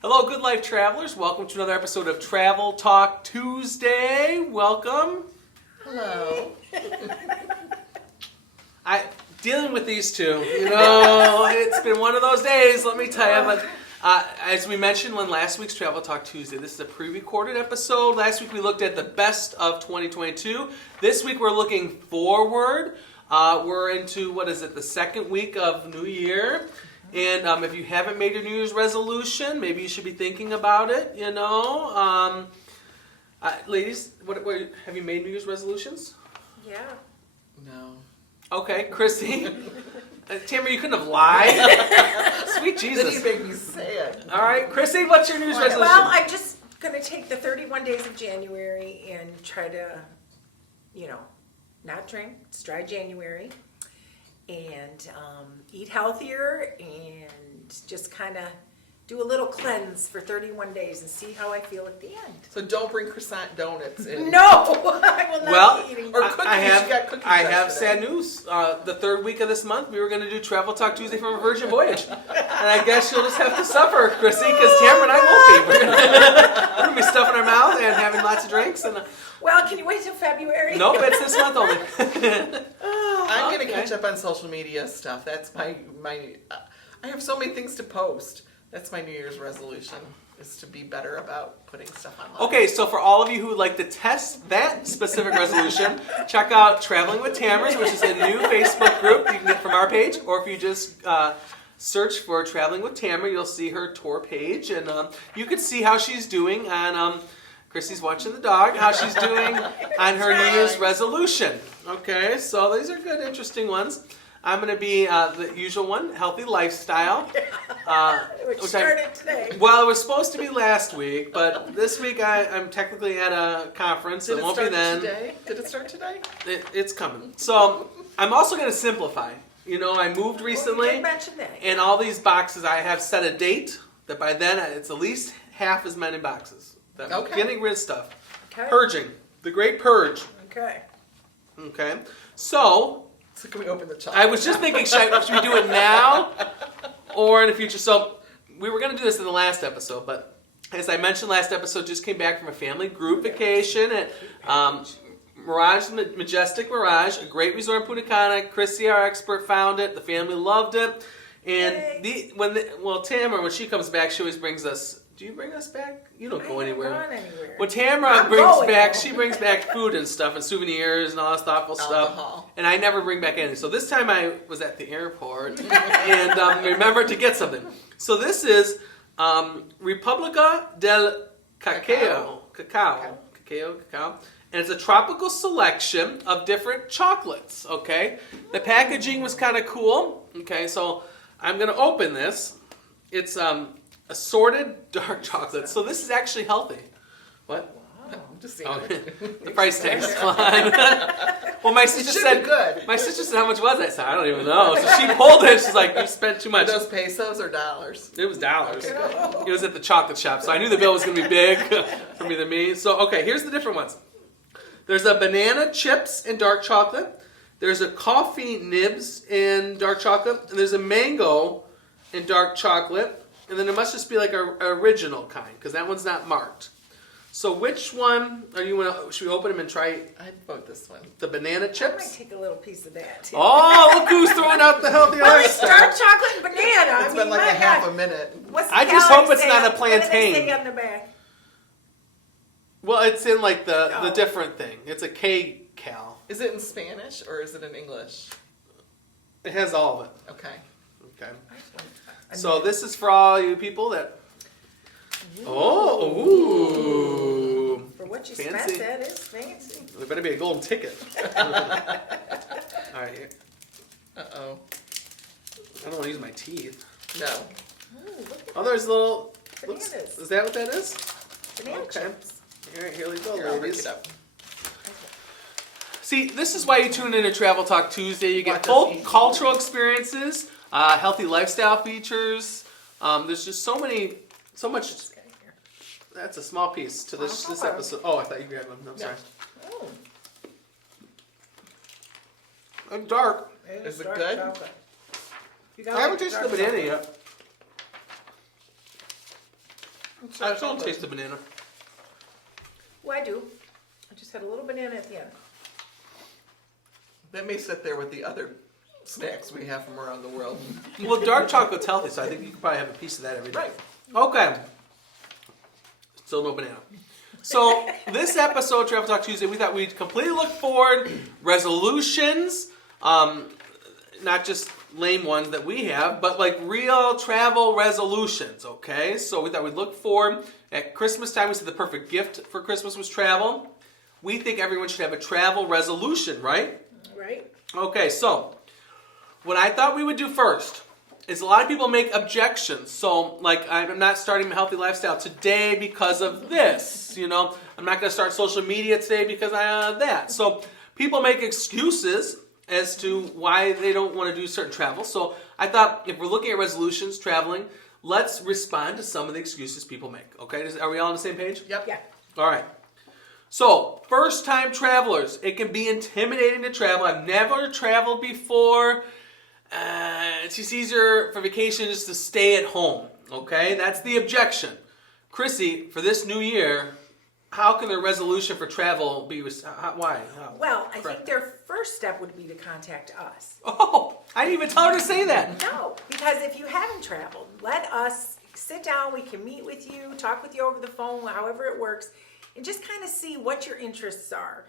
Hello, Good Life Travelers. Welcome to another episode of Travel Talk Tuesday. Welcome. Hello. Dealing with these two, it's been one of those days, let me tell you. But as we mentioned on last week's Travel Talk Tuesday, this is a pre-recorded episode. Last week we looked at the best of 2022. This week we're looking forward. We're into, the second week of New Year. And if you haven't made your New Year's resolution, maybe you should be thinking about it, ladies, what have you made New Year's resolutions? Yeah. No. Okay, Chrissy. Tamara, you couldn't have lied. Sweet Jesus. Then you make me say it. All right, Chrissy, what's your New Year's resolution? Well, I'm just going to take the 31 days of January and try to, not drink. It's dry January. And eat healthier and just kind of do a little cleanse for 31 days and see how I feel at the end. So don't bring croissant donuts in. No, I will not be eating. Or cookies. You got cookies I have yesterday. sad news. The third week of this month, we were going to do Travel Talk Tuesday from a Virgin Voyage. And I guess you'll just have to suffer, Chrissy, because Tamara and I won't be. We're going to be stuffing our mouth and having lots of drinks. And Well, can you wait till February? nope, it's this month only. I'm going to Okay. catch up on social media stuff. That's my I have so many things to post. That's my New Year's resolution, is to be better about putting stuff online. Okay, so for all of you who would like to test that specific resolution, check out Traveling with Tamers, which is a new Facebook group you can get from our page, or if you just search for Traveling with Tamara, you'll see her tour page, and you can see how she's doing on, Chrissy's watching the dog, how she's doing on her New Year's resolution. Okay, so these are good, interesting ones. I'm going to be the usual one, healthy lifestyle. Which started today. Well, it was supposed to be last week, but this week I'm technically at a conference. Did It it won't start be then. today? Did it start today? It's coming. So I'm also going to simplify. I moved You recently, did mention that. and all these boxes, I have set a date that by then it's at least half as many boxes. That I'm Okay. getting rid of stuff. Okay. Purging. The great purge. Okay. Okay. So So can we open the chocolate? I was just thinking, should we do it now or in the future? So we were going to do this in the last episode, but as I mentioned, last episode just came back from a family group vacation at Majestic Mirage, a great resort in Punta Cana. Chrissy, our expert, found it. The family loved it. And Tamara, when she comes back, she always brings us. Do you bring us back? You don't go anywhere. I haven't gone anywhere. When Tamara I'm brings going, back, though. she brings back food and stuff and souvenirs and all that thoughtful stuff. Alcohol. And I never bring back anything. So this time I was at the airport and remembered to get something. So this is Repubblica del Cacao. And it's a tropical selection of different chocolates, okay? The packaging was kind of cool. Okay, so I'm going to open this. It's assorted dark chocolate. So this is actually healthy. What? I'm just seeing Oh, it. the price tag's fine. Well, my sister should said be good. My sister said, how much was that? I said, I don't even know. So she pulled it. She's like, you spent too Are much. those pesos or dollars? It was dollars. Okay, good. It was at the chocolate shop, so I knew the bill was going to be big from either me. So, okay, here's the different ones. There's a banana chips in dark chocolate. There's a coffee nibs in dark chocolate. And there's a mango in dark chocolate. And then there must just be like a original kind, because that one's not marked. So which one are you going to, should we open them and try I'd vote this one. the banana I might chips? take a little piece of that, too. Oh, look who's throwing out the healthy Well, it's lifestyle. dark chocolate and banana. It's been like a half a minute. What's the I just calories hope it's say not a on- what do they plantain. say on the back? Well, it's in like the Oh. different thing. It's a K-cal. Is it in Spanish or is it in English? It has all of it. Okay. Okay. So this is for all you people that. Oh, ooh. For what you Fancy. spent, that is fancy. There better be a golden ticket. All right. Here. Uh-oh. I don't want to use my teeth. No. Ooh, look at Oh, there's a little. Bananas. Is that what that is? banana Okay. chips. All right, here we go, Here, I'll pick ladies. it up. See, this is why you tune in to Travel Talk Tuesday. You get Watch us full eat. cultural experiences, healthy lifestyle features. There's just so much. That's a small piece to this Wow. episode. Oh, I thought you grabbed one. I'm sorry. Oh, I'm dark. Is it dark good? chocolate. You got I haven't like tasted the dark banana chocolate. yet. I don't taste the banana. Well, I do. I just had a little banana at the end. That may sit there with the other snacks we have from around the world. Well, dark chocolate's healthy, so I think you could probably have a piece of that every day. Right. Okay. Still no banana. So this episode, Travel Talk Tuesday, we thought we'd completely look forward, resolutions, not just lame ones that we have, but like real travel resolutions, okay? So we thought we'd look forward. At Christmas time, we said the perfect gift for Christmas was travel. We think everyone should have a travel resolution, right? Right? Okay, so what I thought we would do first is a lot of people make objections. So, like, I'm not starting my healthy lifestyle today because of this. You know, I'm not going to start social media today because of that. So, people make excuses as to why they don't want to do certain travel. So, I thought if we're looking at resolutions, traveling, let's respond to some of the excuses people make. Okay, are we all on the same page? Yep. Yeah. All right. So, first-time travelers, it can be intimidating to travel. I've never traveled before. It's just easier for vacation just to stay at home. Okay, that's the objection. Chrissy, for this new year, how can their resolution for travel be? Why? How? Well, I think their first step would be to contact us. Oh, I didn't even tell her to say that. No, because if you haven't traveled, let us sit down. We can meet with you, talk with you over the phone, however it works, and just kind of see what your interests are.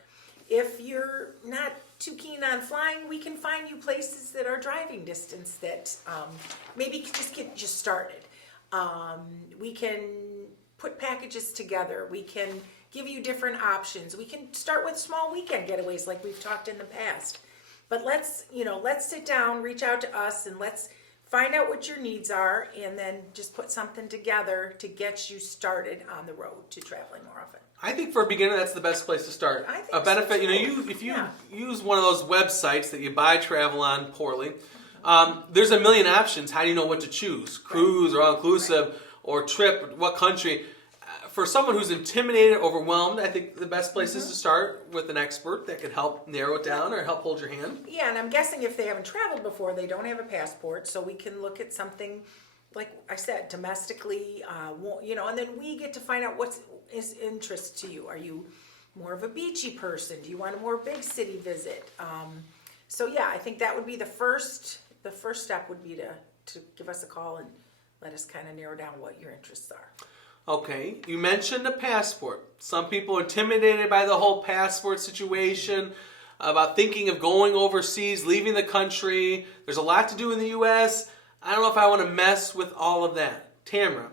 If you're not too keen on flying, we can find you places that are driving distance that maybe just get you started. We can put packages together. We can give you different options. We can start with small weekend getaways like we've talked in the past. But let's sit down, reach out to us, and let's find out what your needs are, and then just put something together to get you started on the road to traveling more often. I think for a beginner, that's the best place to start. I think a benefit, so, if you Yeah. use one of those websites that you buy travel on poorly, there's a million options. How do you know what to choose? Cruise or all-inclusive or trip, what country? For someone who's intimidated, overwhelmed, I think the best place is to start with an expert that can help narrow it down or help hold your hand. Yeah, and I'm guessing if they haven't traveled before, they don't have a passport, so we can look at something, like I said, domestically, and then we get to find out what is interest to you. Are you more of a beachy person? Do you want a more big city visit? So yeah, I think that would be the first step would be to give us a call and let us kind of narrow down what your interests are. Okay, you mentioned a passport. Some people are intimidated by the whole passport situation, about thinking of going overseas, leaving the country. There's a lot to do in the U.S. I don't know if I want to mess with all of that. Tamara,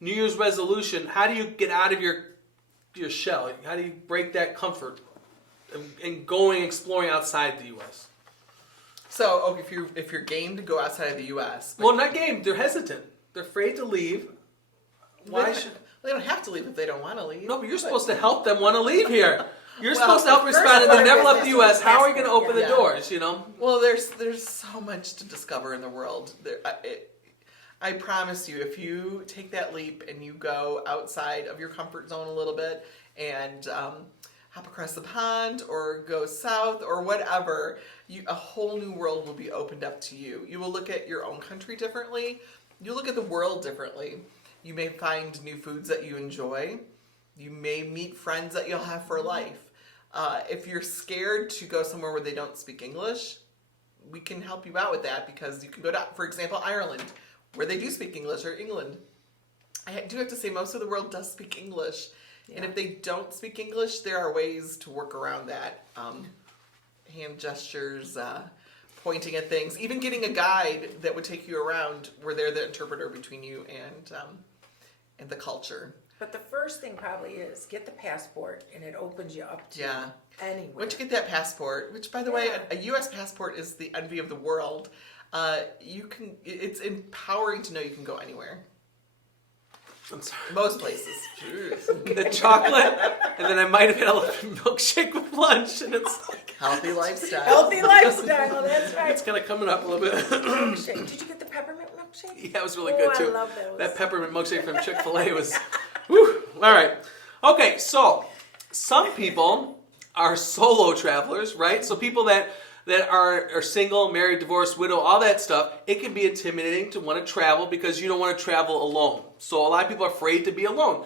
New Year's resolution, how do you get out of your shell? How do you break that comfort and going exploring outside the U.S.? So, if you're game to go outside of the U.S., Well, not game. They're hesitant. They're afraid to leave. Why should... they don't have to leave if they don't want to leave. No, but you're supposed to help them want to leave here. You're Well, supposed to help first respond, and order they've never of left the business U.S. is How are you going to passport, open the yeah. doors, you know? Well, there's so much to discover in the world. I promise you, if you take that leap and you go outside of your comfort zone a little bit and hop across the pond or go south or whatever, a whole new world will be opened up to you. You will look at your own country differently. You look at the world differently. You may find new foods that you enjoy. You may meet friends that you'll have for life. If you're scared to go somewhere where they don't speak English, we can help you out with that because you can go to, for example, Ireland, where they do speak English, or England. I do have to say most of the world does speak English. Yeah. And if they don't speak English, there are ways to work around that. Hand gestures, pointing at things, even getting a guide that would take you around where they're the interpreter between you and the culture. But the first thing probably is get the passport, and it opens you up to Yeah. anywhere. Once you get that passport, which by the way, Yeah. a U.S. passport is the envy of the world, it's empowering to know you can go anywhere. I'm sorry. Most places. The chocolate, and then I might have had a milkshake with lunch, and it's like, Healthy lifestyle. Healthy lifestyle, that's right. it's kind of coming up a little bit. Milkshake. Did you get the peppermint milkshake? Yeah, it was really Oh, good too. I love those. That peppermint milkshake from Chick-fil-A was, whew. All right. Okay, so some people are solo travelers, right? So people that that are single, married, divorced, widow, all that stuff, it can be intimidating to want to travel because you don't want to travel alone. So a lot of people are afraid to be alone.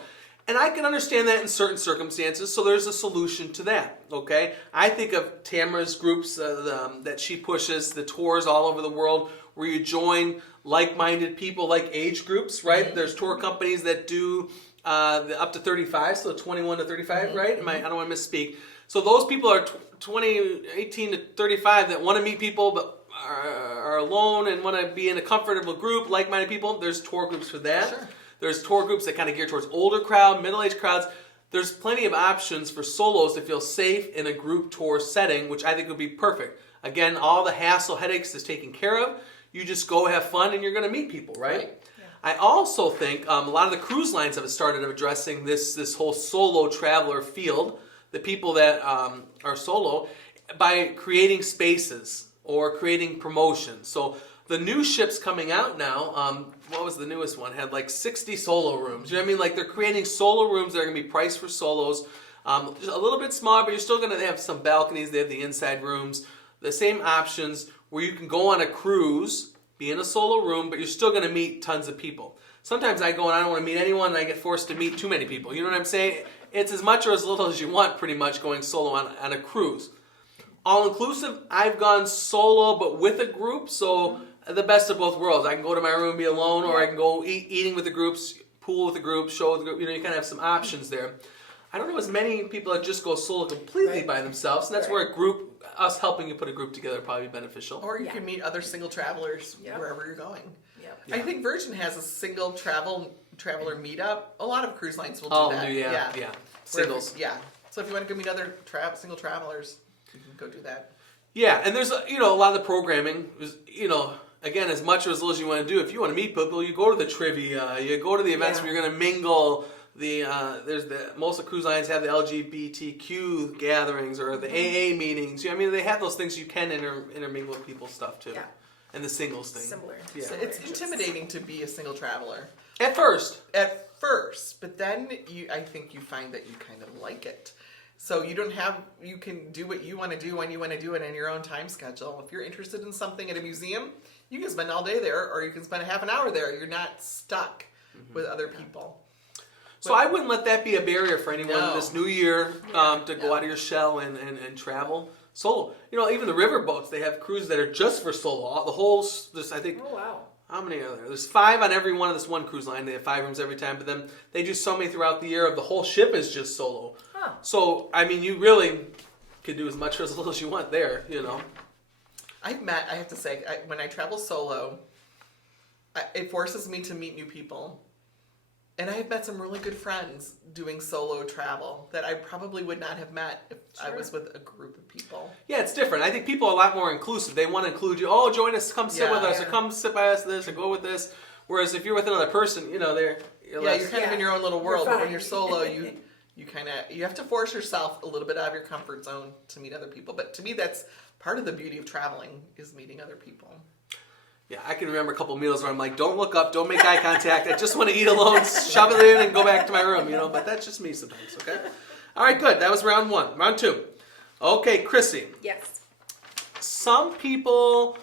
And I can understand that in certain circumstances, so there's a solution to that, okay? I think of Tamara's groups that she pushes, the tours all over the world, where you join like-minded people, like age groups, right? Mm-hmm. There's tour companies that do up to 35, so 21 to 35, mm-hmm. right? I don't want to misspeak. So those people are 18 to 35 that want to meet people but are alone and want to be in a comfortable group, like-minded people. There's tour groups for that. Sure. There's tour groups that kind of gear towards older crowd, middle-aged crowds. There's plenty of options for solos to feel safe in a group tour setting, which I think would be perfect. Again, all the hassle, headaches is taken care of. You just go have fun and you're going to meet people, right? Yeah. I also think a lot of the cruise lines have started addressing this whole solo traveler field, the people that are solo, by creating spaces or creating promotions. So the new ships coming out now, what was the newest one? Had like 60 solo rooms. You know what I mean? Like they're creating solo rooms that are going to be priced for solos. Just a little bit smaller, but you're still going to have some balconies. They have the inside rooms. The same options where you can go on a cruise, be in a solo room, but you're still going to meet tons of people. Sometimes I go and I don't want to meet anyone and I get forced to meet too many people. You know what I'm saying? It's as much or as little as you want pretty much going solo on a cruise. All-inclusive, I've gone solo but with a group, so the best of both worlds. I can go to my room and be alone, or I can go eating with the groups, pool with the group, show with the group. You know, you kind of have some options there. I don't know as many people that just go solo completely by themselves, and that's where a group, us helping you put a group together, would probably be beneficial. Or you can meet other single travelers wherever you're going. Yeah. I think Virgin has a single traveler meetup. A lot of cruise lines will do that. Yeah. Singles. So if you want to go meet other single travelers, you can go do that. Yeah, and there's a lot of the programming is, again, as much or as little as you want to do. If you want to meet people, you go to the trivia, you go to the events where you're going to mingle. Most of the cruise lines have the LGBTQ gatherings or the AA meetings. I mean, they have those things you can intermingle with people's stuff too. Yeah. And the singles thing. Similar. Yeah. So it's intimidating to be a single traveler. At first, but then I think you find that you kind of like it. So you can do what you want to do when you want to do it in your own time schedule. If you're interested in something at a museum, you can spend all day there, or you can spend a half an hour there. You're not stuck with other people. So I wouldn't let that be a barrier for anyone this new year to go out of your shell and travel solo. Even the river boats, they have cruises that are just for solo. The whole, I think. Oh wow. How many are there? There's 5 on every one of this one cruise line. They have 5 rooms every time, but then they do so many throughout the year of the whole ship is just solo. Huh. So, I mean, you really can do as much or as little as you want there, I have to say, when I travel solo, it forces me to meet new people. And I have met some really good friends doing solo travel that I probably would not have met if I was with a group of people. Yeah, it's different. I think people are a lot more inclusive. They want to include you. Oh, join us, come sit with us, or come sit by us this, or go with this. Whereas if you're with another person, you're kind of in your own little world. But when you're solo, you have to force yourself a little bit out of your comfort zone to meet other people. But to me, that's part of the beauty of traveling, is meeting other people. Yeah, I can remember a couple meals where I'm like, don't look up, don't make eye contact. I just want to eat alone, shove it in, and go back to my room, But that's just me sometimes, okay? All right, good. That was round 1. Round 2. Okay, Chrissy. Yes. Some people,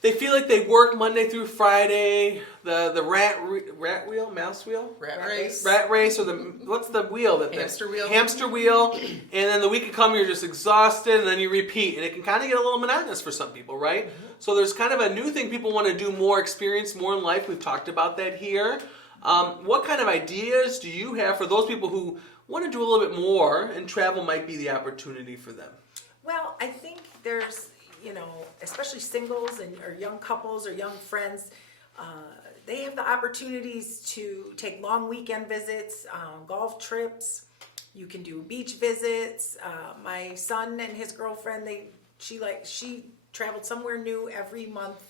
they feel like they work Monday through Friday. The rat wheel, mouse wheel? Rat race. Rat race, or what's the wheel? Hamster wheel. Hamster wheel. And then the week can come, you're just exhausted, and then you repeat. And it can kind of get a little monotonous for some people, right? Mm-hmm. So there's kind of a new thing. People want to do more, experience more in life. We've talked about that here. What kind of ideas do you have for those people who want to do a little bit more, and travel might be the opportunity for them? Well, I think there's, especially singles or young couples or young friends, they have the opportunities to take long weekend visits, golf trips. You can do beach visits. My son and his girlfriend, she traveled somewhere new every month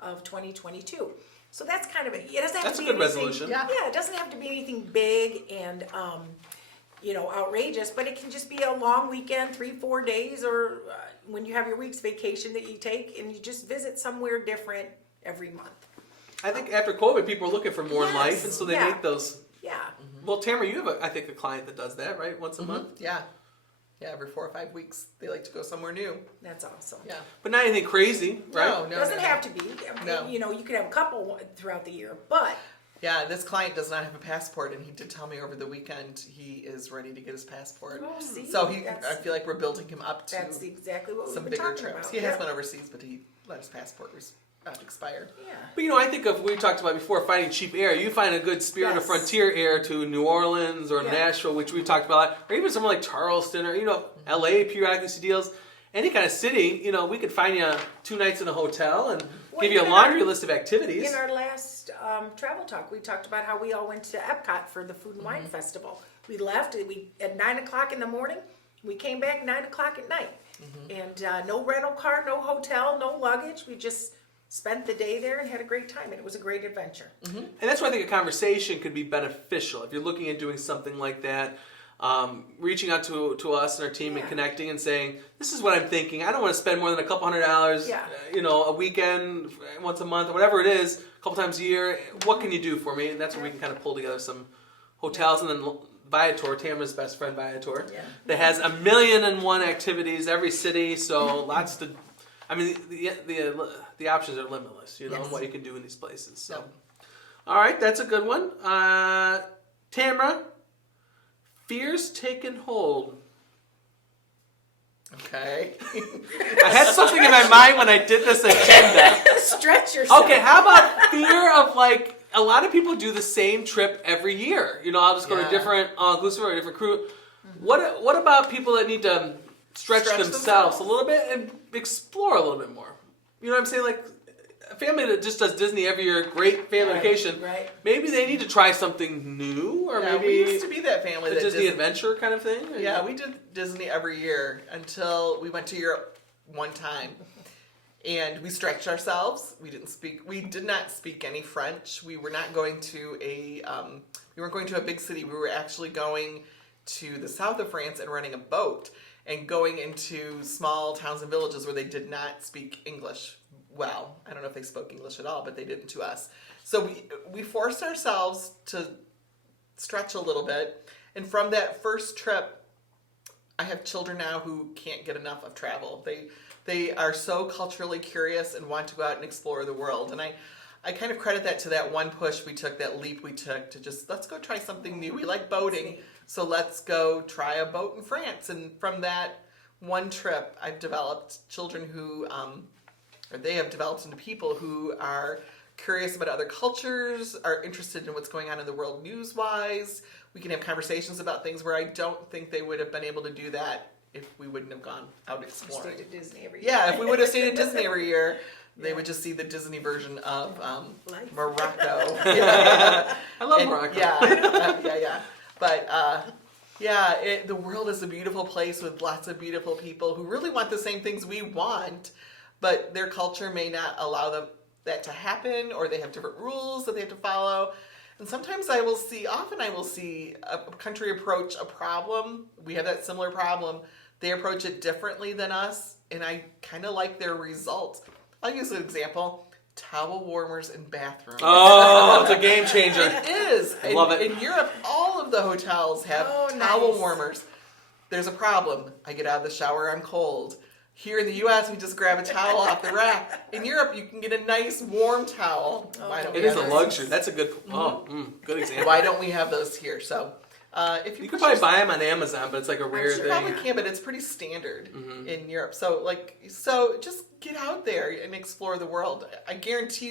of 2022. So that's kind of it. It doesn't have to be a good anything, resolution. Yeah, it doesn't have to be anything big and outrageous, but it can just be a long weekend, 3-4 days, or when you have your week's vacation that you take and you just visit somewhere different every month. I think after COVID, people are looking for more in life, and so they make those. Yeah. Well, Tamara, you have, I think, a client that does that, right? Once a month? Yeah. Yeah, every 4 or 5 weeks, they like to go somewhere new. That's awesome. Yeah. But not anything crazy, right? No, Doesn't no. have to be. No. You know, you could have a couple throughout the year, but Yeah, this client does not have a passport, and he did tell me over the weekend he is ready to get his passport. oh, see, So I that's, feel like we're building him up to that's exactly what some we've been bigger talking trips. about. He has Yeah. been overseas, but he let his passport expire. Yeah. But I think of, we talked about before, finding cheap air. You find a good Spirit of Yes. Frontier air to New Orleans or Yeah. Nashville, which we've talked about, or even somewhere like Charleston or, LA periodically see deals. Any kind of city, we could find you 2 nights in a hotel and Well, give you a even laundry our- list of activities. In our last travel talk, we talked about how we all went to Epcot for the Food and Wine Festival. We left at 9:00 in the morning. We came back 9:00 at night, and no rental car, no hotel, no luggage. We just spent the day there and had a great time, and it was a great adventure. And that's why I think a conversation could be beneficial. If you're looking at doing something like that, reaching out to us and our team and Yeah. connecting and saying, this is what I'm thinking. I don't want to spend more than a couple $100, Yeah. a weekend, once a month, or whatever it is, a couple times a year. What can you do for me? And that's where we can kind of pull together some hotels. And then Viator, Tamara's best friend Viator, Yeah. that has 1,000,001 activities every city. So lots to, the options are limitless, Yes. what you can do in these places. So. Yep. All right, that's a good one. Tamara, fears taken hold. Okay. I had something in my mind when I did this agenda. Stretch yourself. Okay, how about fear of a lot of people do the same trip every year. I'll just go to a Yeah. different all-inclusive or a different crew. What about people that need to stretch themselves a little bit and explore a little bit more? You know what I'm saying? Like a family that just does Disney every year, great family Right, vacation. right. Maybe they need to try something new, or Yeah, maybe we used to be that family a that Disney just adventure kind of thing. Yeah, we did Disney every year until we went to Europe one time. And we stretched ourselves. We did not speak any French. We were not going to we weren't going to a big city. We were actually going to the south of France and renting a boat and going into small towns and villages where they did not speak English well. I don't know if they spoke English at all, but they didn't to us. So we forced ourselves to stretch a little bit. And from that first trip, I have children now who can't get enough of travel. They are so culturally curious and want to go out and explore the world. And I kind of credit that to that one push we took, that leap we took to just, let's go try something new. We like boating, so let's go try a boat in France. And from that one trip, I've developed children who, or they have developed into people who are curious about other cultures, are interested in what's going on in the world news-wise. We can have conversations about things where I don't think they would have been able to do that if we wouldn't have gone out exploring. Stayed at Disney every year. Yeah, if we would have stayed at Disney every year, they would just see the Disney version of Life. Morocco. Yeah. I love And- Morocco. Yeah. But the world is a beautiful place with lots of beautiful people who really want the same things we want, but their culture may not allow that to happen, or they have different rules that they have to follow. And sometimes often I will see a country approach a problem. We have that similar problem. They approach it differently than us, and I kind of like their results. I'll use an example. Towel warmers in bathrooms. Oh, it's a game changer. It is. Love it. In Europe, all of the hotels have Oh, towel nice. warmers. There's a problem. I get out of the shower, I'm cold. Here in the U.S., we just grab a towel off the rack. In Europe, you can get a nice warm towel. Why don't we It is have a those? luxury. That's a good. Good example. Why don't we have those here? So, if You push could probably yourself- buy them on Amazon, but it's like a rare You thing. probably can, but it's pretty standard in Europe. So just get out there and explore the world. I guarantee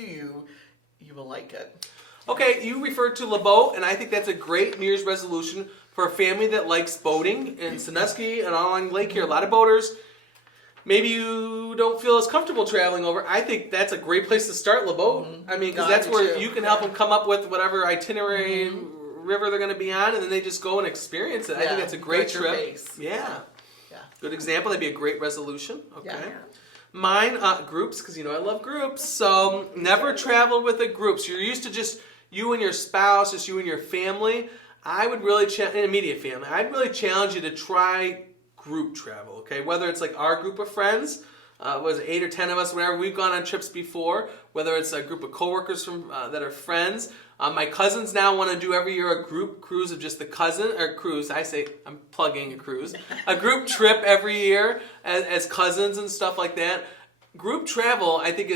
you will like it. Okay, you referred to LeBeau, and I think that's a great New Year's resolution for a family that likes boating. In Sandusky and along Lake here, a lot of boaters. Maybe you don't feel as comfortable traveling over. I think that's a great place to start, LeBeau. I mean, because No, I that's do where too. you can help them come up with whatever itinerary, river they're going to be on, and then they just go and experience it. I Yeah, think that's a great go at your trip. pace. Yeah. Yeah. Good example. That'd be a great resolution. Okay. Yeah. Mine, groups, because I love groups. So never travel with a group. So you're used to just you and your spouse, just you and your family. I would really and immediate family. I'd really challenge you to try group travel. Okay, whether it's like our group of friends, was 8 or 10 of us, whenever we've gone on trips before. Whether it's a group of coworkers from that are friends. My cousins now want to do every year a group cruise of just the cousin, or cruise, I'm plugging a cruise. A group trip every year as cousins and stuff like that. Group travel, I think,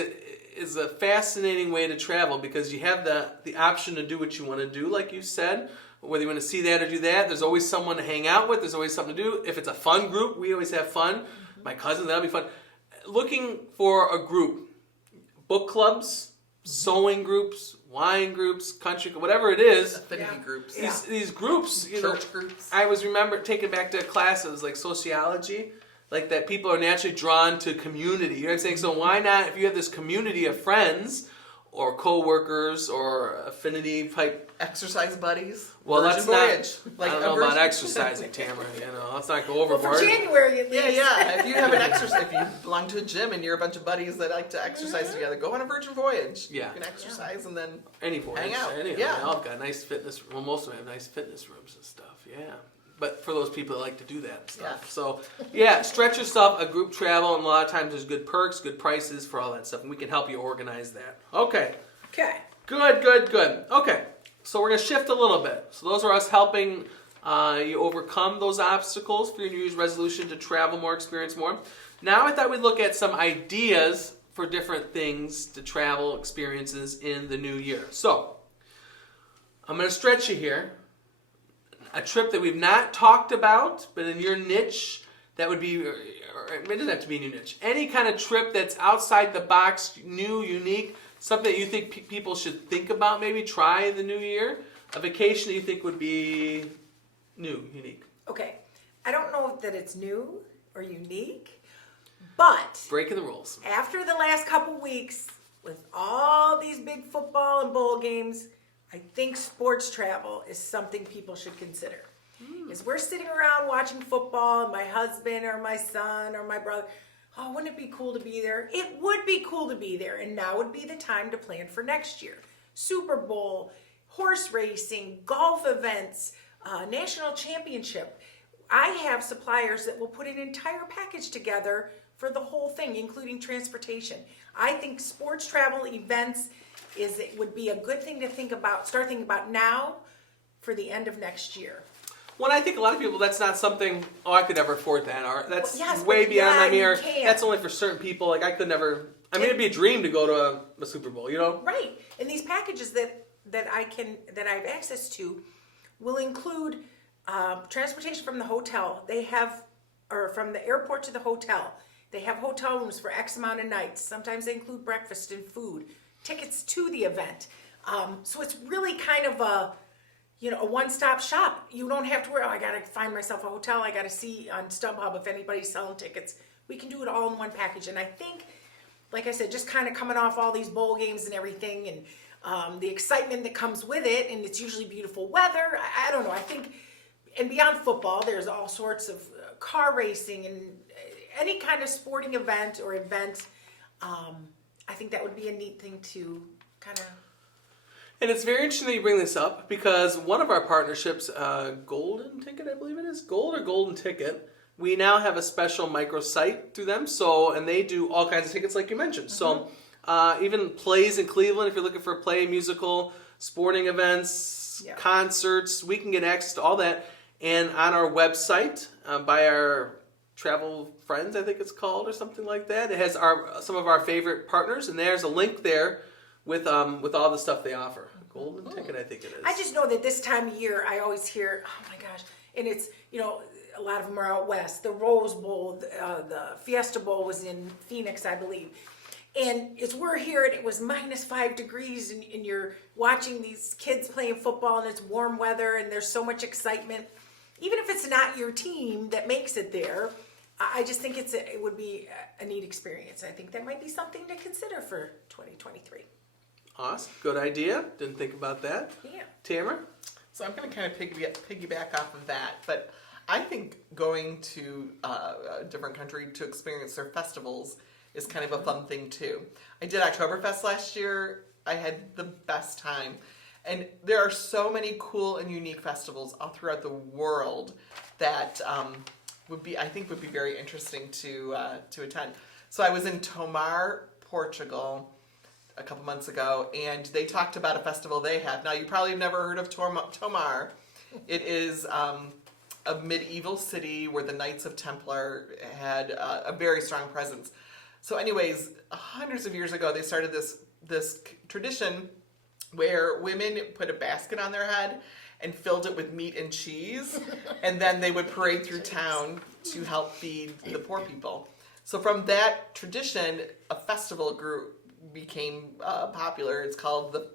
is a fascinating way to travel because you have the option to do what you want to do, like you said. Whether you want to see that or do that, there's always someone to hang out with. There's always something to do. If it's a fun group, we always have fun. My cousins, that'll be fun. Looking for a group, book clubs, sewing groups, wine groups, country, whatever it is. Affinity groups. These groups, Church groups. I was taking back to classes like sociology, like that people are naturally drawn to community. You know what I'm saying? So why not, if you have this community of friends or co-workers or affinity type. Exercise buddies. Well, Virgin that's Voyage. not. I don't know about exercising, Tamara. Let's not go Well, overboard. for January at least. Yeah. If you have if you belong to a gym and you're a bunch of buddies that like to exercise together, go on a Virgin Voyage. Yeah. You can exercise and then Any voyage. hang out. Any, Yeah. They all have got nice fitness. Well, most of them have nice fitness rooms and stuff. Yeah. But for those people that like to do that and stuff. Yeah. So, yeah, stretch yourself, a group travel, and a lot of times there's good perks, good prices for all that stuff, and we can help you organize that. Okay. Okay. Good. Okay. So we're going to shift a little bit. So those are us helping you overcome those obstacles for your New Year's resolution to travel more, experience more. Now I thought we'd look at some ideas for different things to travel experiences in the new year. So I'm going to stretch you here. A trip that we've not talked about, but in your niche, that would be, or it doesn't have to be a new niche. Any kind of trip that's outside the box, new, unique, something that you think people should think about, maybe try in the new year. A vacation that you think would be new, unique. Okay. I don't know that it's new or unique, but Breaking the rules. after the last couple weeks with all these big football and bowl games, I think sports travel is something people should consider. As we're sitting around watching football, and my husband or my son or my brother, oh, wouldn't it be cool to be there? It would be cool to be there, and now would be the time to plan for next year. Super Bowl, horse racing, golf events, national championship. I have suppliers that will put an entire package together for the whole thing, including transportation. I think sports travel events would be a good thing to start thinking about now for the end of next year. Well, I think a lot of people, that's not something, I could never afford that. Or that's Well, yes, way but beyond my you mirror. can. That's only for certain people. Like, I could never, it'd be a dream to go to a Super Bowl, you know? Right, and these packages that I have access to will include transportation from the hotel. Or from the airport to the hotel. They have hotel rooms for X amount of nights. Sometimes they include breakfast and food, tickets to the event. So it's really kind of a one-stop shop. You don't have to worry, I gotta find myself a hotel, I gotta see on StubHub if anybody's selling tickets. We can do it all in one package. And I think, like I said, just kind of coming off all these bowl games and everything, and the excitement that comes with it, and it's usually beautiful weather. I don't know, I think, and beyond football, there's all sorts of car racing and any kind of sporting event. I think that would be a neat thing to kind of. And it's very interesting that you bring this up because one of our partnerships, Golden Ticket, I believe it is, Gold or Golden Ticket, we now have a special microsite through them. And they do all kinds of tickets like you mentioned. So even plays in Cleveland, if you're looking for a play, musical, sporting events, concerts, we can get access to all that. And on our website, by our Travel Friends, I think it's called, or something like that, it has some of our favorite partners, and there's a link there with all the stuff they offer. Golden Ticket, I think it is. I just know that this time of year, I always hear, oh my gosh, and it's, a lot of them are out west. The Rose Bowl, the Fiesta Bowl was in Phoenix, I believe. And as we're here, and it was -5 degrees, and you're watching these kids playing football, and it's warm weather, and there's so much excitement. Even if it's not your team that makes it there, I just think it would be a neat experience. I think that might be something to consider for 2023. Awesome. Good idea. Didn't think about that. Yeah. Tamara? So I'm going to kind of piggyback off of that, but I think going to a different country to experience their festivals is kind of a fun thing too. I did Oktoberfest last year. I had the best time. And there are so many cool and unique festivals all throughout the world that would be very interesting to attend. So I was in Tomar, Portugal. a couple months ago, and they talked about a festival they have. Now, you probably have never heard of Tomar. It is a medieval city where the Knights of Templar had a very strong presence. So anyways, hundreds of years ago, they started this tradition where women put a basket on their head and filled it with meat and cheese, and then they would parade through town to help feed the poor people. So from that tradition, a festival became popular. It's called the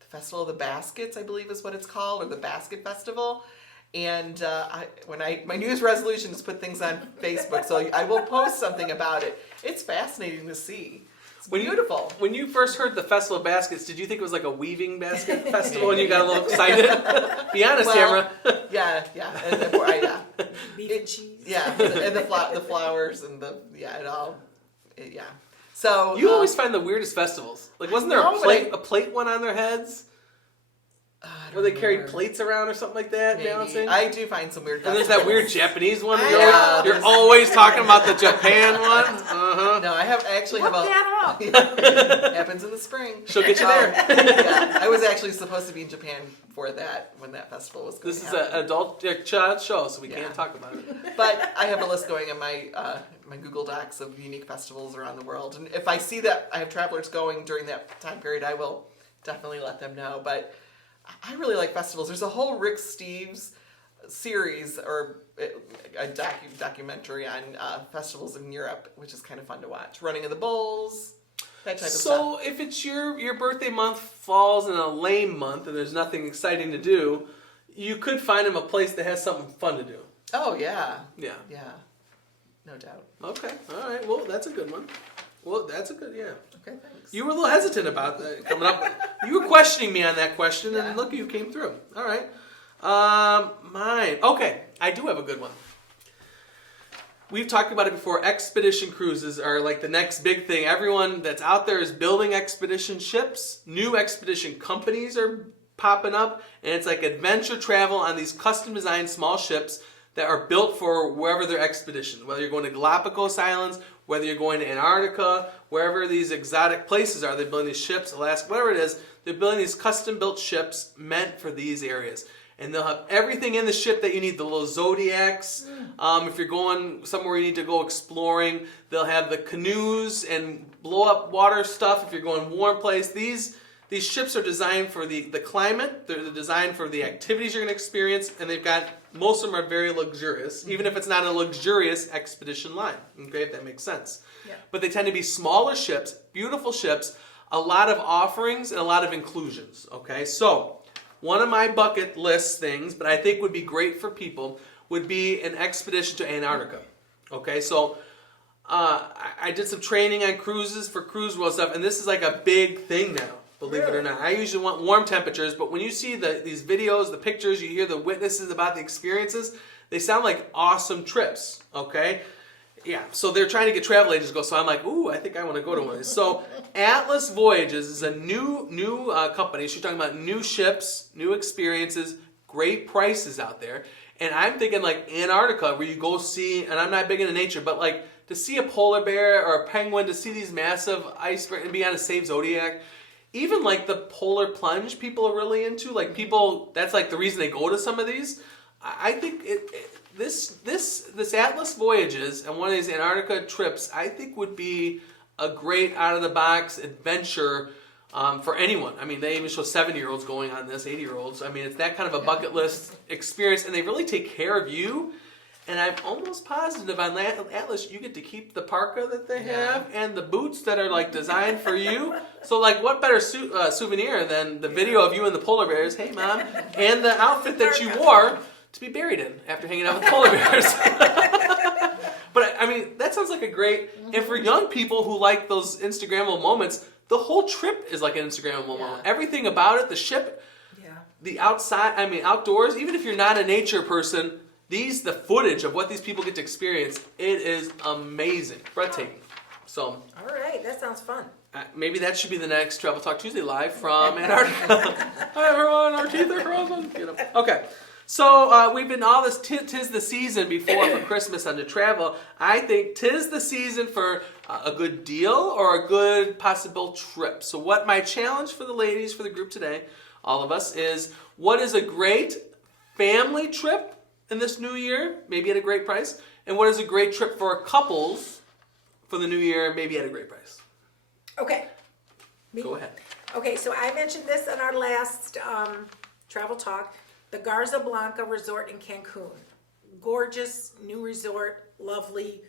Festival of the Baskets, I believe is what it's called, or the Basket Festival. And my New Year's resolution is put things on Facebook, so I will post something about it. It's fascinating to see. It's beautiful. When you first heard the Festival of Baskets, did you think it was like a weaving basket festival and you got a little excited? Be honest, Tamara. Yeah. Yeah. Beef and cheese. Yeah, and the flowers and yeah. So You always find the weirdest festivals. Like, wasn't there a plate one on their heads? Where they carried plates around or something like that, maybe. balancing? I do find some weird. And there's that weird Japanese one. Yeah, You're always talking about the Japan one. Uh-huh. No, I actually Look have a. that up. Happens in the spring. She'll get you there. Yeah, I was actually supposed to be in Japan for that when that festival was going This to is happen. an adult child show, so we Yeah. can't talk about it. But I have a list going in my my Google Docs of unique festivals around the world, and if I see that I have travelers going during that time period, I will definitely let them know. But I really like festivals. There's a whole Rick Steves series or a documentary on festivals in Europe, which is kind of fun to watch. Running of the Bulls, that type of stuff. So if it's your birthday month falls in a lame month and there's nothing exciting to do, you could find him a place that has something fun to do. Oh yeah, Yeah. no doubt. Okay. All right. Well, that's a good one. Well, that's a good, yeah. Okay, thanks. You were a little hesitant about that coming up. You were questioning me on that question, and Yeah. look, you came through. All right. Mine. Okay, I do have a good one. We've talked about it before. Expedition cruises are like the next big thing. Everyone that's out there is building expedition ships. New expedition companies are popping up, and it's like adventure travel on these custom-designed small ships that are built for wherever their expedition. Whether you're going to Galapagos Islands, whether you're going to Antarctica, wherever these exotic places are, they're building these ships, Alaska, whatever it is, they're building these custom-built ships meant for these areas. And they'll have everything in the ship that you need, the little Zodiacs. If you're going somewhere you need to go exploring, they'll have the canoes and blow-up water stuff if you're going warm place. These ships are designed for the climate, they're designed for the activities you're going to experience, and most of them are very luxurious, even if it's not a luxurious expedition line. Okay, if that makes sense. Yeah. But they tend to be smaller ships, beautiful ships, a lot of offerings, and a lot of inclusions. Okay, so one of my bucket list things, but I think would be great for people, would be an expedition to Antarctica. Okay, so I did some training on cruises for Cruise World stuff, and this is like a big thing now. Believe it or not. I usually want warm temperatures, but when you see these videos, the pictures, you hear the witnesses about the experiences, they sound like awesome trips, okay? Yeah, so they're trying to get travel agents to go, so I'm like, ooh, I think I want to go to one of these. So Atlas Voyages is a new company. She's talking about new ships, new experiences, great prices out there. And I'm thinking like Antarctica, where you go see, and I'm not big into nature, but like to see a polar bear or a penguin, to see these massive icebergs and be on a Save Zodiac. Even like the polar plunge people are really into. Like people, that's like the reason they go to some of these. I think this Atlas Voyages and one of these Antarctica trips, I think would be a great out-of-the-box adventure for anyone. I mean, they even show 70-year-olds going on this, 80-year-olds. I mean, it's that kind of a bucket list experience, and they really take care of you. And I'm almost positive on Atlas, you get to keep the parka that they have and the boots that are like designed for you. So like, what better souvenir than the video of you and the polar bears, hey mom, and the outfit that you wore to be buried in after hanging out with polar bears. But I mean, that sounds like a great, and for young people who like those Instagrammable moments, the whole trip is like an Instagrammable moment. Everything about it, the ship, the outside, I mean outdoors, even if you're not a nature person, the footage of what these people get to experience, it is amazing, breathtaking. So, All right, that sounds fun. maybe that should be the next Travel Talk Tuesday live from Antarctica. Hi everyone, our teeth are frozen. Okay, So we've been all this tis the season before for Christmas on to travel. I think tis the season for a good deal or a good possible trip. So what my challenge for the ladies, for the group today, all of us, is what is a great family trip in this new year, maybe at a great price, and what is a great trip for couples for the new year, maybe at a great price. Okay. Me? Go ahead. Okay, so I mentioned this in our last travel talk. The Garza Blanca Resort in Cancun. Gorgeous new resort, lovely,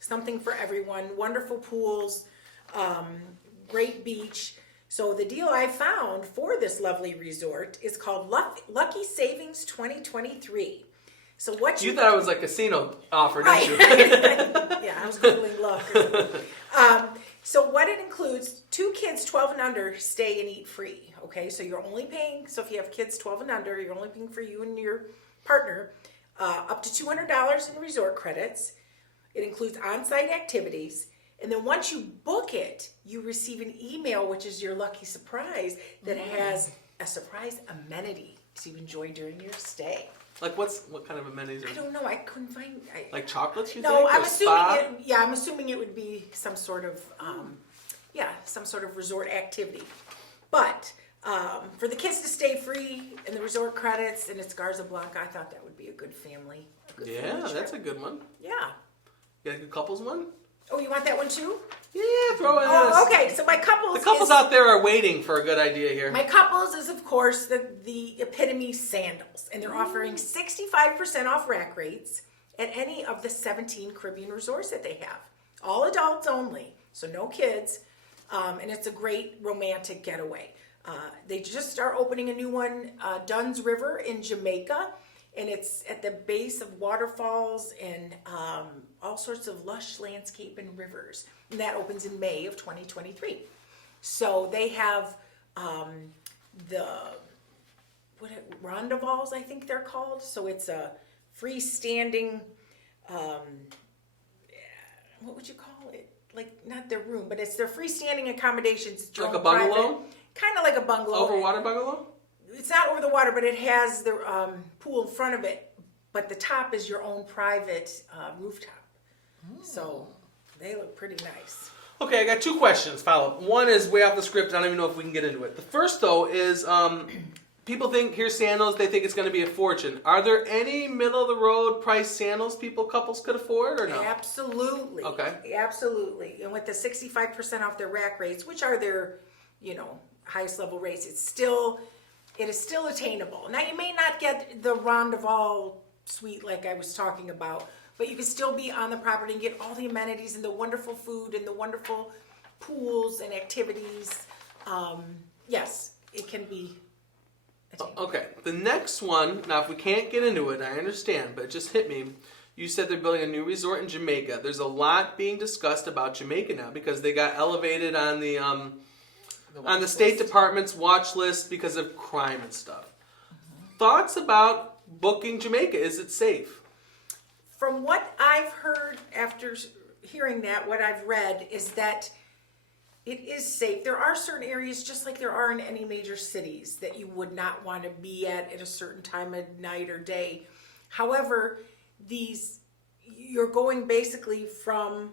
something for everyone, wonderful pools, great beach. So the deal I found for this lovely resort is called Lucky Savings 2023. So what You thought it was like casino offer, Right. didn't you? Yeah, I was Googling luck. Or something. So what it includes, 2 kids 12 and under stay and eat free. Okay, so you're only paying, so if you have kids 12 and under, you're only paying for you and your partner up to $200 in resort credits. It includes on-site activities. And then once you book it, you receive an email, which is your lucky surprise, that has a surprise amenity to enjoy during your stay. Like what kind of amenities I are don't know. I couldn't find. like chocolates? You No, think? I'm Or assuming spa? it. Yeah, I'm assuming it would be some sort of, some sort of resort activity. But for the kids to stay free and the resort credits and it's Garza Blanca, I thought that would be a good family. Yeah, that's a good one. Yeah. You got a good couples one? Oh, you want that one too? Yeah, throw it in. Oh, okay. So my couples. The couples is, out there are waiting for a good idea here. My couples is of course the epitome sandals, and they're offering 65% off rack rates at any of the 17 Caribbean resorts that they have. All adults only, so no kids, and it's a great romantic getaway. They just are opening a new one, Dunn's River in Jamaica, and it's at the base of waterfalls and all sorts of lush landscape and rivers. And that opens in May of 2023. So they have the rondevals, I think they're called. So it's a freestanding, what would you call it? Like not their room, but it's their freestanding accommodations. It's your Like a own bungalow? Kind of like a bungalow. Overwater bungalow? It's not over the water, but it has the pool in front of it. But the top is your own private rooftop. So they look pretty nice. Okay, I got 2 questions. Follow up. One is way off the script. I don't even know if we can get into it. The first, though, is people think here's sandals. They think it's going to be a fortune. Are there any middle of the road price sandals couples could afford or no? Absolutely. Okay. Absolutely. And with the 65% off their rack rates, which are their, highest level rates, it is still attainable. Now you may not get the Rondeval suite like I was talking about, but you can still be on the property and get all the amenities and the wonderful food and the wonderful pools and activities. Yes, it can be attainable. Okay, the next one, now if we can't get into it, I understand, but it just hit me. You said they're building a new resort in Jamaica. There's a lot being discussed about Jamaica now because they got elevated on the State Department's watch list because of crime and stuff. Thoughts about booking Jamaica? Is it safe? From what I've heard after hearing that, what I've read is that it is safe. There are certain areas, just like there are in any major cities, that you would not want to be at a certain time of night or day. However, you're going basically from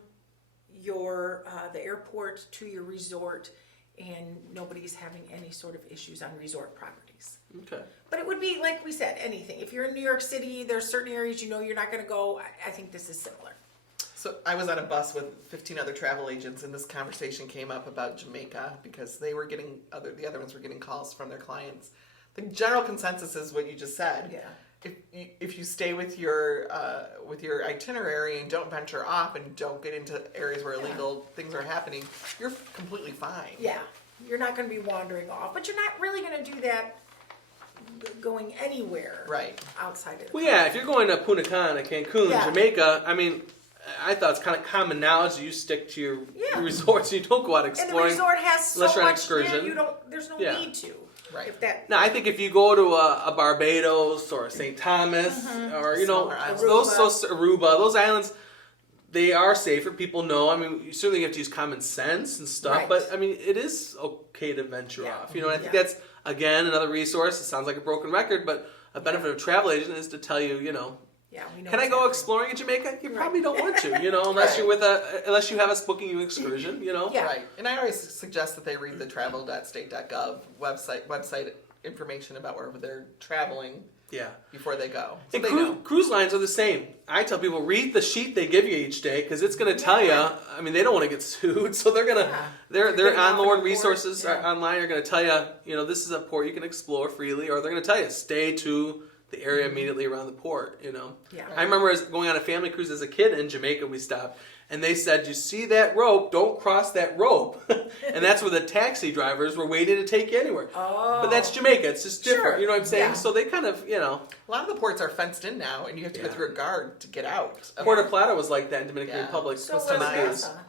the airport to your resort, and nobody's having any sort of issues on resort properties. Okay. But it would be, like we said, anything. If you're in New York City, there's certain areas you're not going to go. I think this is similar. So I was on a bus with 15 other travel agents, and this conversation came up about Jamaica because they were getting the other ones were getting calls from their clients. The general consensus is what you just said. Yeah. If you stay with your itinerary and don't venture off and don't get into areas where illegal things are happening, you're completely fine. Yeah, you're not going to be wandering off, but you're not really going to do that going anywhere outside of the Well, yeah, if you're going to Punta Cana, Cancun, Yeah. Jamaica, I mean, I thought it's kind of common knowledge that you stick to your resorts. You don't go out And the exploring. resort has so unless you're on much there, excursion. there's no Yeah. need to. Right. If that, Now, I think if you go to a Barbados or St. Thomas or, Smaller islands. Aruba, those islands, they are safer. People know. I mean, you certainly have to use common sense and stuff, Right. but I mean, it is okay to venture Yeah. off. I think Yeah. that's Again, another resource. It sounds like a broken record, but a benefit of a travel agent is to tell you, you know, Yeah, we know. can I what's go happening. exploring in Jamaica? You probably don't want to, you know, unless Right. you're unless you have us booking you excursion, you know. Yeah. Right. And I always suggest that they read the travel.state.gov website information about wherever they're traveling Yeah. before they go. So And they know. cruise lines are the same. I tell people read the sheet they give you each day because it's going to tell you. I mean, they don't want to get sued, so they're gonna Yeah. their Good online report, resources yeah. online are going to tell you. You know, this is a port you can explore freely, or they're going to tell you stay to the area immediately around the port. You know. Yeah. I remember going on a family cruise as a kid in Jamaica. We stopped. And they said, you see that rope, don't cross that rope. And that's where the taxi drivers were waiting to take you anywhere. Oh. But that's Jamaica. It's just different. Sure. You know what I'm saying? Yeah. So they kind of, you know. A lot of the ports are fenced in now, and you have to Yeah. go through a guard to get out. Puerto Plata was like that in Dominican Yeah. Republic. So was was Tamaya. Mesa.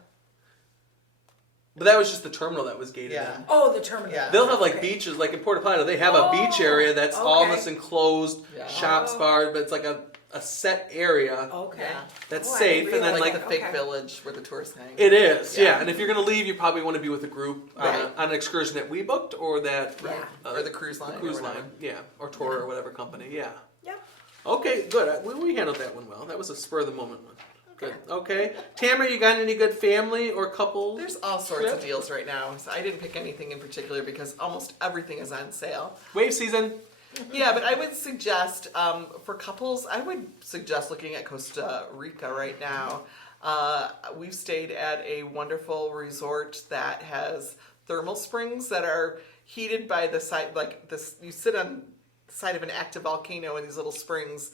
But that was just the terminal that was gated Yeah. in. Oh, the terminal. Yeah. They'll have like Okay. beaches, like in Puerto Plata, they have a beach Oh, area that's all okay. this enclosed Yeah. shops, Oh. bars, but it's like a set area Okay. Yeah. that's Oh, I safe. didn't And then Like realize like the fake Okay. village where the tourists hang. it is, yeah. Yeah. And if you're gonna leave, you probably want to be with a group Right. on an excursion that we booked or that Right. Or the cruise line. the or cruise whatever. line, yeah, or tour or whatever company, yeah. Yep. Okay, good. We handled that one well. That was a spur of the moment one. Good. Okay, Tamara, you got any good family or couple? There's all sorts Yep. of deals right now. So I didn't pick anything in particular because almost everything is on sale. Wave season. Yeah, but I would suggest for couples, I would suggest looking at Costa Rica right now. We've stayed at a wonderful resort that has thermal springs that are heated by the side, like this. You sit on the side of an active volcano in these little springs.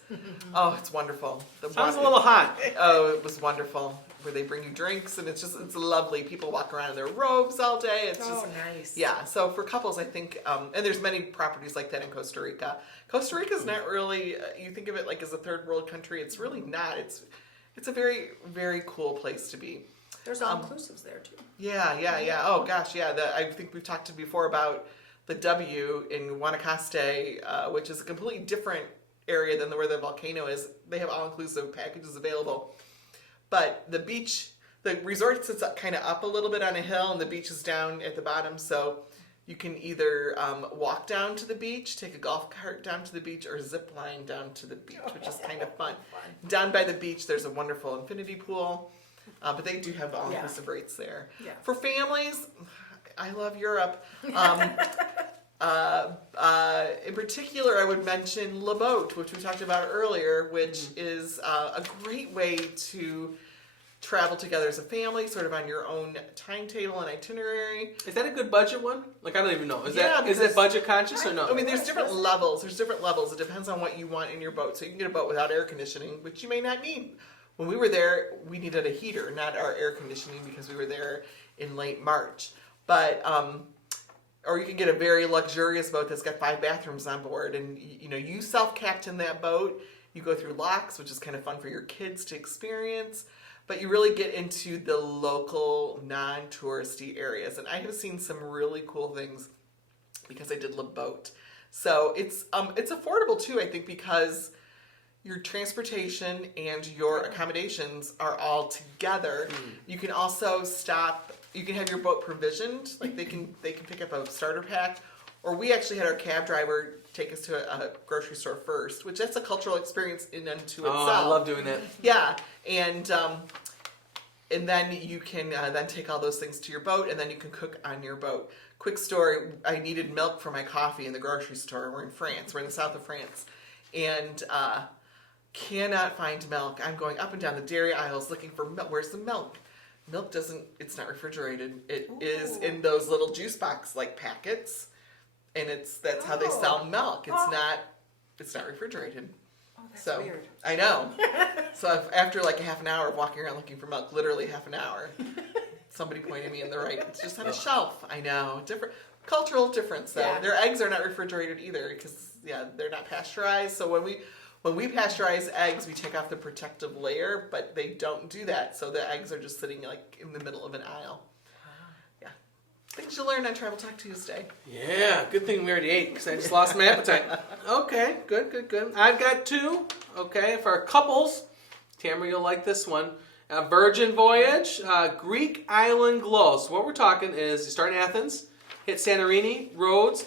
Oh, it's wonderful. The Sounds a water- little hot. Oh, it was wonderful. Where they bring you drinks and it's lovely. People walk around in their robes all day. It's Oh, just nice. yeah. So for couples, I think, and there's many properties like that in Costa Rica. Costa Rica is not really. You think of it like as a third world country. It's really not. It's a very very cool place to be. There's all inclusives there too. Yeah. Oh gosh, yeah. I think we've talked before about the W in Guanacaste, which is a completely different area than where the volcano is. They have all inclusive packages available. But the beach, the resort sits up, kind of up a little bit on a hill, and the beach is down at the bottom. So you can either walk down to the beach, take a golf cart down to the beach, or zip line down to the beach, which is kind of fun. Down by the beach, there's a wonderful infinity pool, but they do have all-inclusive rates there. Yeah. For families, I love Europe. In particular, I would mention Le Boat, which we talked about earlier, which is a great way to travel together as a family, sort of on your own timetable and itinerary. Is that a good budget one? Like I don't even know. Is Yeah, that is because- it budget conscious or no? I mean, there's different levels. There's different levels. It depends on what you want in your boat. So you can get a boat without air conditioning, which you may not need. When we were there, we needed a heater, not our air conditioning, because we were there in late March. But or you can get a very luxurious boat that's got 5 bathrooms on board, and you self-captain that boat. You go through locks, which is kind of fun for your kids to experience. But you really get into the local, non-touristy areas, and I have seen some really cool things because I did Le Boat. So it's affordable too, I think, because your transportation and your accommodations are all together. You can also stop. You can have your boat provisioned, like they can pick up a starter pack, or we actually had our cab driver take us to a grocery store first, which that's a cultural experience in and to itself. Oh, I love doing that. Yeah, and then you can then take all those things to your boat, and then you can cook on your boat. Quick story: I needed milk for my coffee in the grocery store. We're in France. We're in the south of France, and cannot find milk. I'm going up and down the dairy aisles looking for milk. Where's the milk? Milk doesn't. It's not refrigerated. It is in those little juice box like packets, and that's how they sell milk. It's not refrigerated. Oh, that's So weird. I know. So after like a half an hour of walking around looking for milk, literally half an hour, somebody pointed me in the right. It's just on a shelf. I know, different cultural difference though. Yeah. Their eggs are not refrigerated either because they're not pasteurized. So when we pasteurize eggs, we take off the protective layer, but they don't do that. So the eggs are just sitting like in the middle of an aisle. Yeah, things you learn on Travel Talk Tuesday. Yeah, good thing we already ate because I just lost my appetite. Okay, good. I've got 2. Okay, for our couples, Tamara, you'll like this one. Virgin Voyage, Greek Island Glow. So what we're talking is you start in Athens, hit Santorini, Rhodes,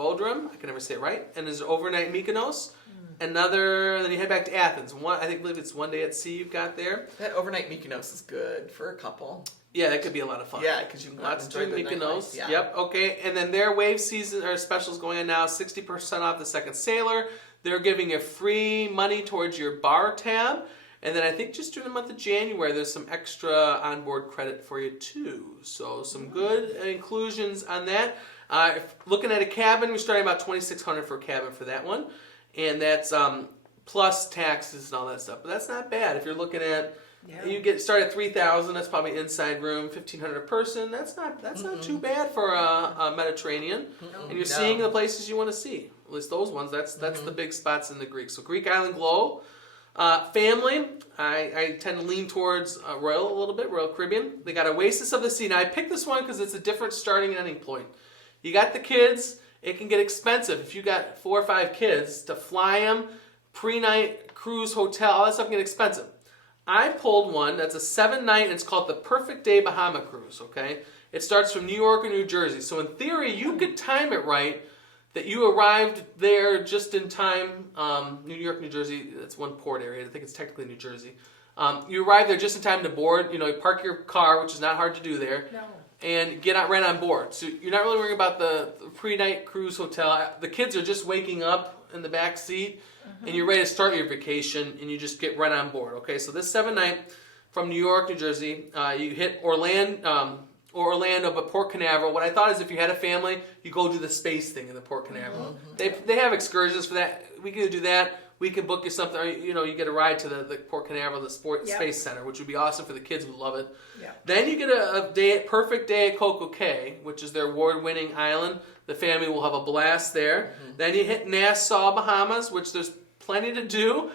Bodrum, I can never say it right, and there's overnight Mykonos. Then you head back to Athens. I believe it's 1 day at sea you've got there. That overnight Mykonos is good for a couple. Yeah, that could be a lot of fun. Yeah, because you can go out Lots and to enjoy do the in Mykonos. nightlife. Yeah. Yep, okay. And then their wave season or specials going on now, 60% off the second sailor. They're giving you free money towards your bar tab. And then I think just during the month of January, there's some extra onboard credit for you too. So some good inclusions on that. Looking at a cabin, we're starting about $2,600 for a cabin for that one. And that's plus taxes and all that stuff. But that's not bad. If you're looking at, you get started at $3,000. That's probably inside room, $1,500 a person. That's not too bad for a Mediterranean. And you're seeing the places you want to see. At least those ones. That's the big spots in the Greek. So Greek Island Glow. Family, I tend to lean towards Royal a little bit, Royal Caribbean. They got Oasis of the Sea. Now I picked this one because it's a different starting and ending point. You got the kids, it can get expensive. If you got 4 or 5 kids, to fly them, pre-night, cruise, hotel, all that stuff can get expensive. I pulled one that's a 7-night, and it's called the Perfect Day Bahama Cruise, okay? It starts from New York or New Jersey. So in theory, you could time it right that you arrived there just in time. New York, New Jersey, that's one port area. I think it's technically New Jersey. You arrive there just in time to board. You park your car, which is not hard to do there. No. And get out right on board. So you're not really worrying about the pre-night cruise hotel. The kids are just waking up in the back seat, and you're ready to start your vacation, and you just get right on board. Okay, so this 7-night from New York, New Jersey, you hit Orlando, but Port Canaveral. What I thought is if you had a family, you go do the space thing in the Port Canaveral. They have excursions for that. We can do that. We can book you something. Or, you get a ride to the Port Canaveral, the Space Center, which would be awesome for the kids who love it. Yep. Then you get a perfect day at Coco Cay, which is their award-winning island. The family will have a blast there. Then you hit Nassau, Bahamas, which there's plenty to do.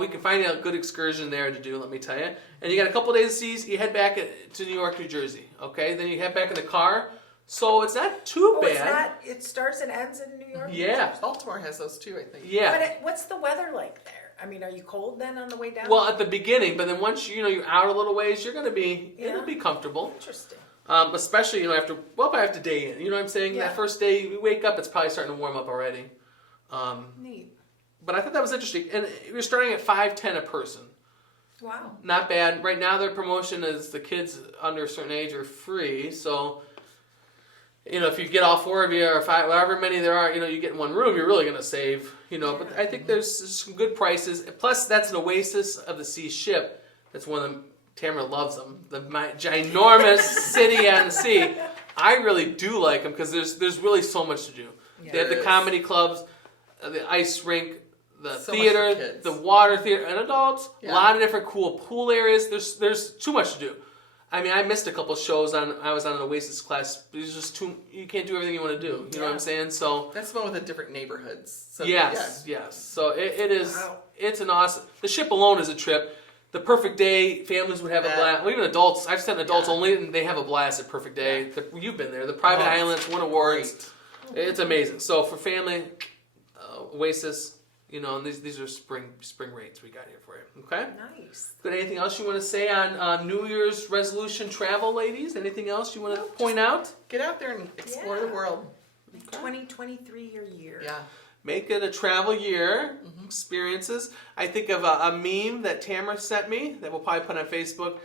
We can find a good excursion there to do, let me tell you. And you got a couple days of seas. You head back to New York, New Jersey. Okay, then you head back in the car. So it's not too bad. It's not. It starts and ends in New York. Yeah. Baltimore has those too, I think. Yeah. But what's the weather like there? I mean, are you cold then on the way down? Well, at the beginning, but then once you're out a little ways, you're gonna be it'll be comfortable. Interesting. Especially after day in. You know what I'm saying? Yeah. That first day you wake up, it's probably starting to warm up already. Neat. But I thought that was interesting, and you're starting at $510 a person. Wow. Not bad. Right now, their promotion is the kids under a certain age are free. So, if you get all 4 of you or 5, however many there are, you get in one room, you're really going to save. But I think there's some good prices. Plus, that's an Oasis of the Sea ship. That's one of them. Tamara loves them. The ginormous city on the sea. I really do like them because there's really so much to do. Yeah, they have the comedy clubs, the ice rink, the So theater, much for kids. the water theater, and adults. Yeah. A lot of different cool pool areas. There's too much to do. I mean, I missed a couple shows I was on an Oasis class. There's just you can't do everything you want to do. You know what I'm saying? So That's the one with the different neighborhoods. So, yes. So it is. Wow. It's an awesome. The ship alone is a trip. The Perfect Day, families would have a blast. Well, even adults. I've sent adults only, and they have a blast at Perfect Day. You've been there. The private islands won awards. It's amazing. So for family, Oasis. And these are spring rates we got here for you. Okay. Nice. Good. Anything else you want to say on New Year's resolution travel, ladies? Anything else you want to point out? Get out there and explore the world. 2023 your year. Yeah. Make it a travel year. Experiences. I think of a meme that Tamara sent me that we'll probably put on Facebook.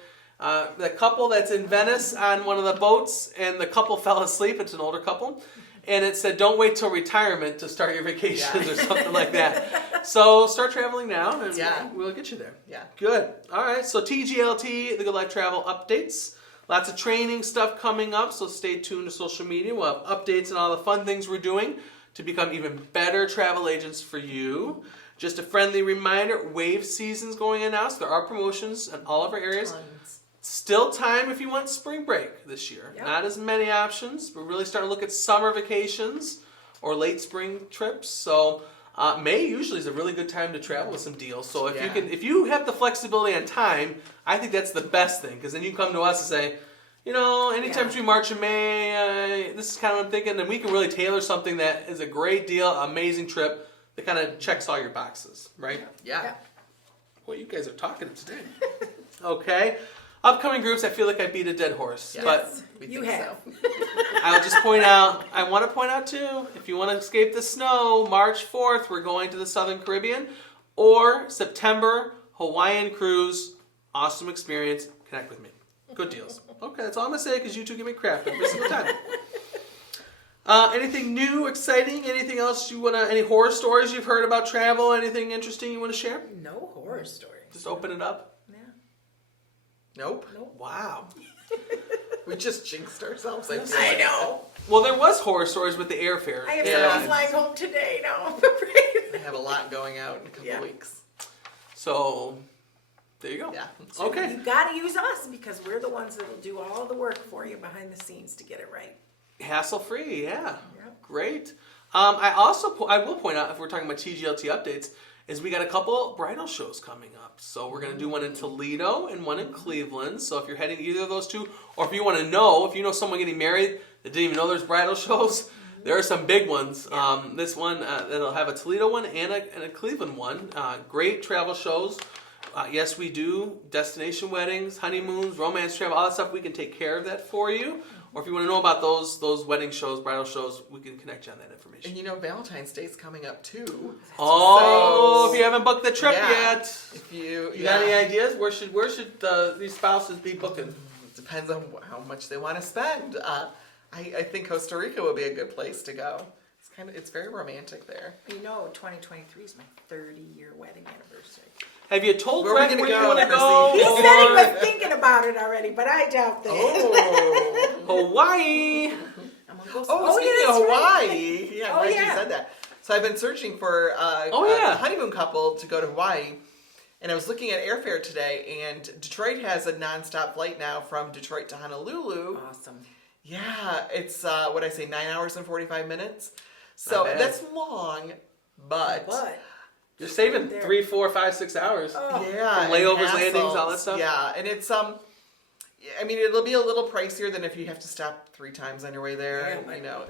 The couple that's in Venice on one of the boats, and the couple fell asleep. It's an older couple. And it said, "Don't wait till retirement to start your vacations," or something like that. So start traveling now, and we'll get you there. Yeah. Good. All right. So TGLT, the Good Life Travel updates. Lots of training stuff coming up, so stay tuned to social media. We'll have updates and all the fun things we're doing to become even better travel agents for you. Just a friendly reminder, wave season's going in now, so there are promotions in all of our areas. Tons. Still time if you want spring break this year. Yep. Not as many options. We're really starting to look at summer vacations or late spring trips. So May usually is a really good time to travel with some deals. So if you have the flexibility on time, I think that's the best thing, because then you come to us and say, anytime between March and May, this is kind of what I'm thinking, and we can really tailor something that is a great deal, amazing trip that kind of checks all your boxes, right? Yeah. Well, you guys are talking today. Okay. upcoming groups, I feel like I beat a dead horse. Yes. But We You think have. so. I will just point out, I want to point out too, if you want to escape the snow, March 4th, we're going to the Southern Caribbean. Or September, Hawaiian cruise. Awesome experience. Connect with me. Good deals. Okay, that's all I'm going to say because you two give me crap every single time. Anything new, exciting? Anything else you want to, any horror stories you've heard about travel? Anything interesting you want to share? No horror stories. Just open it up. Yeah. Nope. Nope. Wow. We just jinxed ourselves. I feel I like. know. Well, there was horror stories with the airfare. I have Yeah. someone flying home today now. I have a lot going out in a couple Yeah. weeks. So, there you go. Yeah. Okay. You gotta use us because we're the ones that'll do all the work for you behind the scenes to get it right. Hassle-free, yeah. Yep. Great. I will point out, if we're talking about TGLT updates, is we got a couple bridal shows coming up. So we're going to do one in Toledo and one in Cleveland. So if you're heading to either of those two, or if you want to know, if you know someone getting married that didn't even know there's bridal shows, there are some big ones. This one, that'll have a Toledo one and a Cleveland one. Great travel shows. Yes, we do destination weddings, honeymoons, romance travel, all that stuff. We can take care of that for you. Or if you want to know about those wedding shows, bridal shows, we can connect you on that information. And you know, Valentine's Day's coming up too. Oh, So- if you haven't booked the trip Yeah. yet, If you, you got any ideas? Where should these spouses be booking? It depends on how much they want to spend. I think Costa Rica would be a good place to go. It's very romantic there. You know, 2023 is my 30-year wedding anniversary. Have you told Where are we Brett gonna where you go, want to Chrissy? go? He said he Or was thinking about it already, but I doubt that. Oh. Hawaii. I'm gonna go. Oh, speaking yeah, of that's right. Hawaii, yeah, I'm Oh, glad yeah. you said that. So I've been searching for yeah. a honeymoon couple to go to Hawaii, and I was looking at airfare today, and Detroit has a nonstop flight now from Detroit to Honolulu. Awesome. Yeah, it's 9 hours and 45 minutes. So bad. that's long, but You're saving There. 3, 4, 5, 6 hours. Oh. yeah, And layovers, hassles. landings, all that stuff? Yeah, and it's I mean, it'll be a little pricier than if you have to stop 3 times on your way there. Yeah, and, but- you know,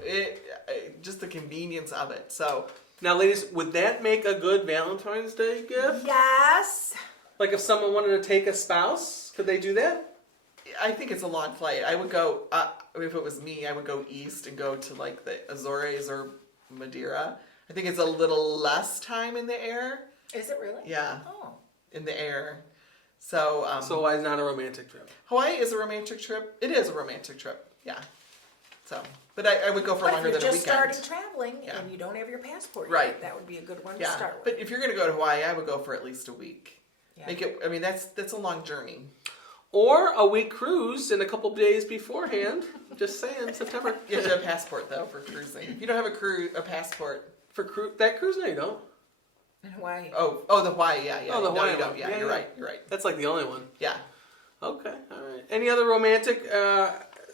just the convenience of it. So Now, ladies, would that make a good Valentine's Day gift? Yes. Like if someone wanted to take a spouse, could they do that? I think it's a long flight. I would go if it was me. I would go east and go to like the Azores or Madeira. I think it's a little less time in the air. Is it really? Yeah, Oh. in the air. So, So why is not a romantic trip? Hawaii is a romantic trip. It is a romantic trip. Yeah. So, but I would go for But if longer you're than a just weekend. starting traveling Yeah. and you don't have your passport Right. yet, that would be a good one to Yeah, start with. but if you're gonna go to Hawaii, I would go for at least a week. Yeah. Make it. I mean, that's a long journey. Or a week cruise in a couple days beforehand. Just saying, September. You have to have a passport though for cruising. If you don't have a passport. For that cruise, no, you don't. In Hawaii. Oh, the Hawaii. Yeah. Oh, the no, Hawaii you don't. one. Yeah, Yeah, you're yeah. right. You're right. That's like the only one. Yeah. Okay, all right. Any other romantic?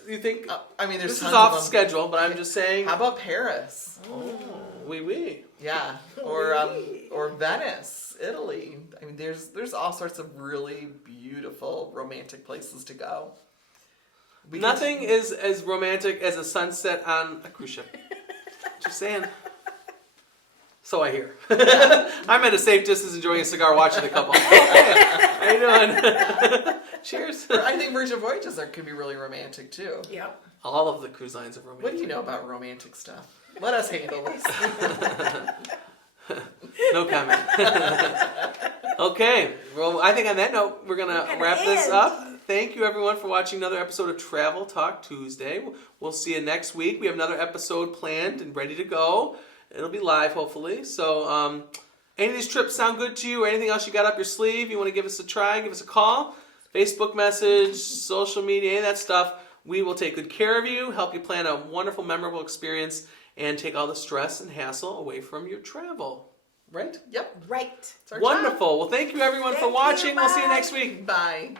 You think I mean, there's this is tons off of them. schedule? But I'm just saying. How about Paris? Oh, oui. Yeah, or Venice, Italy. I mean, there's all sorts of really beautiful romantic places to go. We can- Nothing is as romantic as a sunset on a cruise ship. Just saying. So I hear. I'm at a safe distance enjoying a cigar watching the couple. How you doing? Cheers. I think Virgin Voyages could be really romantic too. Yep. All of the cruise lines are romantic. What do you know about romantic stuff? Let us handle this. No comment. Okay. Well, I think on that note, we're going to gonna wrap this end. up. Thank you, everyone, for watching another episode of Travel Talk Tuesday. We'll see you next week. We have another episode planned and ready to go. It'll be live, hopefully. So, any of these trips sound good to you or anything else you got up your sleeve, you want to give us a try, give us a call, Facebook message, social media, any of that stuff. We will take good care of you, help you plan a wonderful, memorable experience, and take all the stress and hassle away from your travel. Right? Yep. Right. It's our Wonderful. Well, thank you, everyone, for Thank you. watching. We'll see you Bye. next week. job. Bye.